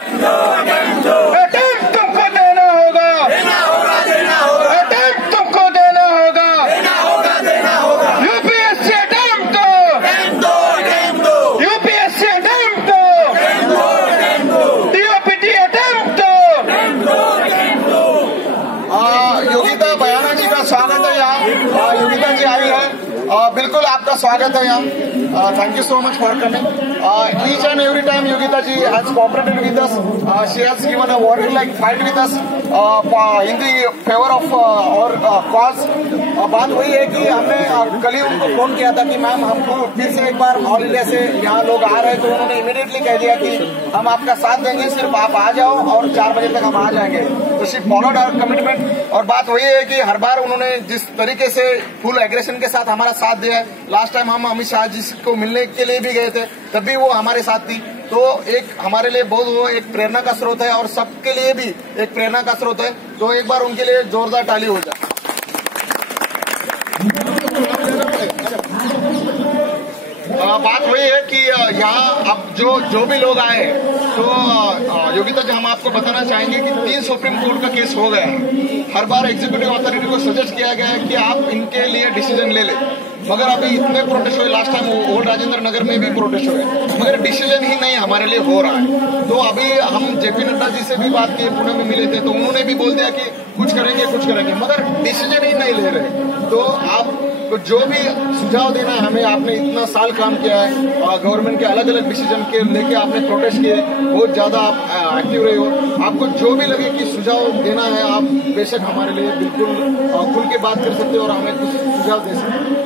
Attempt तुमको देना होगा, अटेम्प्ट तुमको देना होगा, यूपीएससी अटेम्प्ट दो, यूपीएससी अटेम्प्ट दो, डीओपीटी अटेम्प्ट दो। योगिता बयाना जी का स्वागत है यहाँ। योगिता जी आई है, बिल्कुल आपका स्वागत है यहाँ। Thank you so much for coming. Each and every time Yogita ji has cooperated with us. She has given a warrior-like fight with us in the favor of our cause. बात वही है कि हमने कल ही उनको फोन किया था कि मैम हमको फिर से एक बार ऑल इंडिया से यहाँ लोग आ रहे हैं, तो उन्होंने इमीडिएटली कह दिया कि हम आपका साथ देंगे, सिर्फ आप आ जाओ और 4 बजे तक हम आ जाएंगे। तो शी फॉलोड आवर कमिटमेंट। और बात वही है कि हर बार उन्होंने जिस तरीके से फुल एग्रेशन के साथ हमारा साथ दिया है, लास्ट टाइम हम अमित शाह जी को मिलने के लिए भी गए थे, तब भी वो हमारे साथ थी। तो एक हमारे लिए बहुत वो एक प्रेरणा का स्रोत है और सबके लिए भी एक प्रेरणा का स्रोत है। तो एक बार उनके लिए जोरदार ताली हो जाए। बात वही है कि यहाँ अब जो भी लोग आए, तो योगिता जी हम आपको बताना चाहेंगे कि 3 सुप्रीम कोर्ट का केस हो गया है। हर बार एग्जीक्यूटिव अथॉरिटी को सजेस्ट किया गया है कि आप इनके लिए डिसीजन ले लें, मगर अभी इतने प्रोटेस्ट हुए, last time old Rajendra Nagar में भी प्रोटेस्ट हुए, मगर डिसीजन ही नहीं हमारे लिए हो रहा है। तो अभी हम जेपी नड्डा जी से भी बात किए, पुणे में मिले थे, तो उन्होंने भी बोल दिया कि कुछ करेंगे, मगर डिसीजन ही नहीं ले रहे। तो आप तो जो भी सुझाव देना है हमें, आपने इतना साल काम किया है, गवर्नमेंट के अलग अलग डिसीजन के लेके आपने प्रोटेस्ट किए, बहुत ज्यादा आप एक्टिव रहे हो, आपको जो भी लगे कि सुझाव देना है, आप बेशक हमारे लिए बिल्कुल खुल के बात कर सकते हो और हमें कुछ सुझाव दे सकते हैं।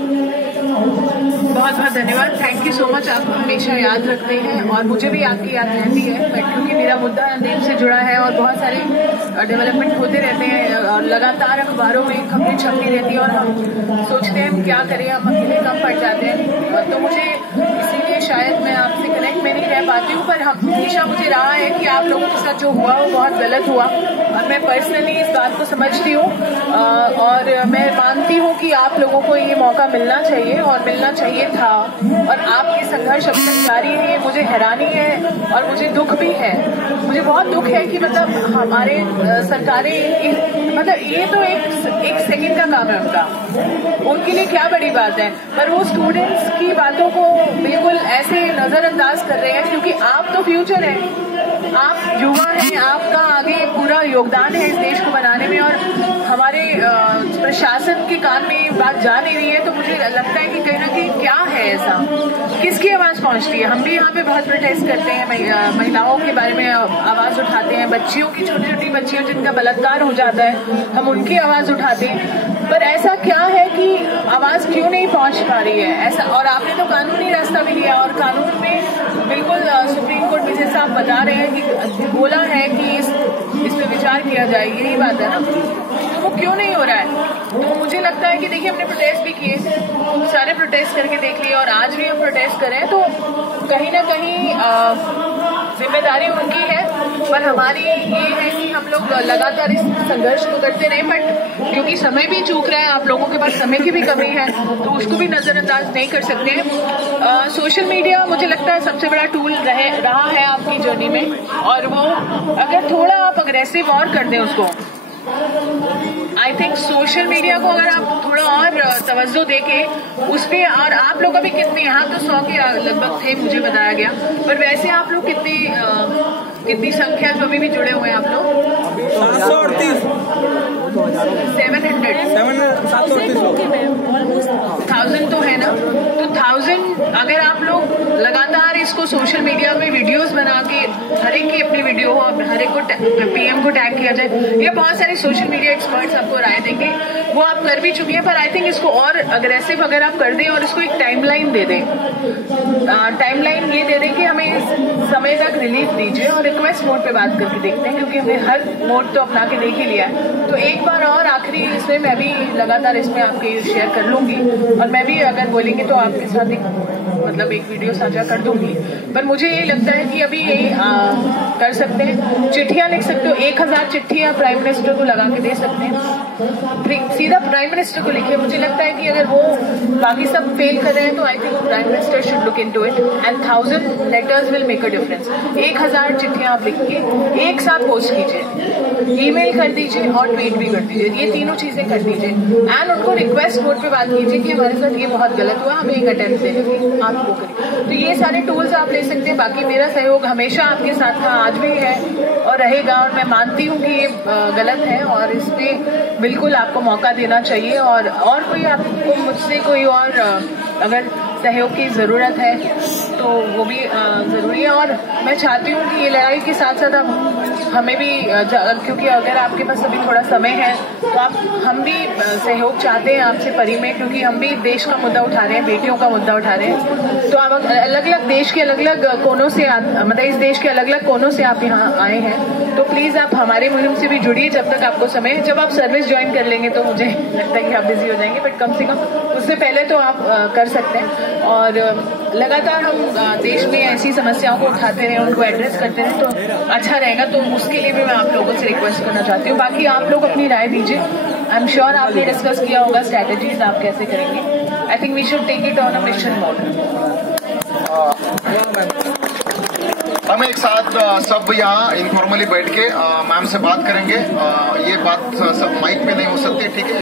बहुत बहुत धन्यवाद, थैंक यू सो मच। आप हमेशा याद रखते हैं और मुझे भी आपकी याद रहती है, क्योंकि मेरा मुद्दा देश से जुड़ा है और बहुत सारे डेवलपमेंट होते रहते हैं और लगातार अखबारों में खबरें छपती रहती है और हम सोचते हैं क्या करें, हम अकेले कम पड़ जाते हैं। तो मुझे इसीलिए शायद मैं आपसे कनेक्ट में नहीं रह पाती हूँ, पर हमेशा मुझे रहा है कि आप लोगों के साथ जो हुआ वो बहुत गलत हुआ और मैं पर्सनली इस बात को समझती हूँ और मैं मानती हूँ कि आप लोगों को ये मौका मिलना चाहिए और मिलना चाहिए था, और आपके संघर्ष अब तक जारी है। मुझे हैरानी है और मुझे दुख भी है, मुझे बहुत दुख है कि मतलब हमारे सरकारें, मतलब ये तो एक सेकंड का काम है उनके लिए क्या बड़ी बात है, पर वो स्टूडेंट्स की बातों को बिल्कुल ऐसे नजरअंदाज कर रहे हैं, क्योंकि आप तो फ्यूचर है, आप युवा हैं, आपका आगे पूरा योगदान है इस देश को बनाने में, और हमारे प्रशासन के कान में ये बात जा नहीं रही है। तो मुझे लगता है कि कहीं ना कहीं क्या है ऐसा, किसकी आवाज पहुंचती है। हम भी यहाँ पे बहुत प्रोटेस्ट करते हैं, महिलाओं के बारे में आवाज उठाते हैं, बच्चियों की, छोटी छोटी बच्चियों जिनका बलात्कार हो जाता है, हम उनकी आवाज उठाते हैं, पर ऐसा क्या है कि आवाज क्यों नहीं पहुंच पा रही है ऐसा। और आपने तो कानूनी रास्ता भी लिया और कानून में बिल्कुल सुप्रीम कोर्ट में जैसा आप बता रहे हैं कि बोला है कि इस पे विचार किया जाए, यही बात है ना, तो वो क्यों नहीं हो रहा है। तो मुझे लगता है कि देखिए हमने प्रोटेस्ट भी किए, सारे प्रोटेस्ट करके देख लिए और आज भी हम प्रोटेस्ट कर रहे हैं, तो कहीं ना कहीं जिम्मेदारी उनकी है, पर हमारी ये है कि हम लोग लगातार इस संघर्ष को करते रहे। बट क्योंकि समय भी चूक रहा है, आप लोगों के पास समय की भी कमी है, तो उसको भी नजरअंदाज नहीं कर सकते हैं। सोशल मीडिया मुझे लगता है सबसे बड़ा टूल रहा है आपकी जर्नी में, और वो अगर थोड़ा आप अग्रेसिव और कर दें उसको, आई थिंक सोशल मीडिया को अगर आप थोड़ा और तवज्जो देके उस पे, और आप लोग अभी कितने, यहाँ तो 100 के लगभग थे मुझे बताया गया, पर वैसे आप लोग कितनी संख्या जो अभी भी जुड़े हुए हैं आप लोग? 1000 तो है ना, तो 1000 अगर आप लोग लगातार इसको सोशल मीडिया में वीडियोस बना के हर एक की अपनी वीडियो हो, हर एक को पीएम को टैग किया जाए, ये बहुत सारे सोशल मीडिया एक्सपर्ट्स आपको राय देंगे, वो आप कर भी चुकी है, पर आई थिंक इसको और अग्रेसिव अगर आप कर दें और इसको एक टाइमलाइन दे दें, टाइमलाइन ये दे दें कि हमें इस समय तक रिलीफ दीजिए और रिक्वेस्ट मोड पे बात करके देखते हैं, क्योंकि हमने हर मोड तो अपना के देख ही लिया है। तो एक बार और आखिरी इसमें मैं भी लगातार इसमें आपके शेयर कर लूंगी, और मैं भी अगर बोलेंगे तो आपके साथ एक वीडियो साझा कर दूंगी। करूंगी। पर मुझे ये लगता है कि अभी यही कर सकते हैं, चिट्ठियां लिख सकते हो, 1000 चिट्ठियां प्राइम मिनिस्टर को लगा के दे सकते हैं, सीधा प्राइम मिनिस्टर को लिखिए। मुझे लगता है कि अगर वो बाकी सब फेल कर रहे हैं तो I think prime minister should look into it and 1000 letters will make a difference. 1000 चिट्ठियां आप लिख के एक साथ पोस्ट कीजिए, ईमेल कर दीजिए और ट्वीट भी कर दीजिए, ये तीनों चीजें कर दीजिए एंड उनको रिक्वेस्ट मोड पे बात कीजिए कि हमारे साथ ये बहुत गलत हुआ, हमें एक अटेम्प्ट देने की आप वो करिए। तो ये सारे टूल्स आप ले सकते हैं। बाकी मेरा सहयोग हमेशा आपके साथ था, आज भी है और रहेगा, और मैं मानती हूँ कि ये गलत है और इस पे बिल्कुल आपको मौका देना चाहिए। और कोई आपको मुझसे कोई और अगर सहयोग की जरूरत है तो वो भी जरूरी है। और मैं चाहती हूँ कि ये लड़ाई के साथ साथ हमें भी, क्योंकि अगर आपके पास अभी थोड़ा समय है तो हम भी सहयोग चाहते हैं आपसे परी में, क्योंकि हम भी देश का मुद्दा उठा रहे हैं, बेटियों का मुद्दा उठा रहे हैं। तो आप अलग अलग देश के अलग अलग कोनों से, मतलब इस देश के अलग अलग कोनों से आप यहाँ आए हैं, तो प्लीज आप हमारे मुहिम से भी जुड़िए जब तक आपको समय है। जब आप सर्विस ज्वाइन कर लेंगे तो मुझे लगता है कि आप बिजी हो जाएंगे, बट कम से कम उससे पहले तो आप कर सकते हैं। और लगातार हम देश में ऐसी समस्याओं को उठाते रहे, उनको एड्रेस करते रहे तो अच्छा रहेगा। तो उसके लिए भी मैं आप लोगों से रिक्वेस्ट करना चाहती हूँ। बाकी आप लोग अपनी राय दीजिए। आई एम श्योर आपने डिस्कस किया होगा स्ट्रैटेजीज आप कैसे करेंगे। I think we should take it on a mission mode. हम एक साथ सब यहाँ इनफॉर्मली बैठ के मैम से बात करेंगे। ये बात सब माइक पे नहीं हो सकती, ठीक है।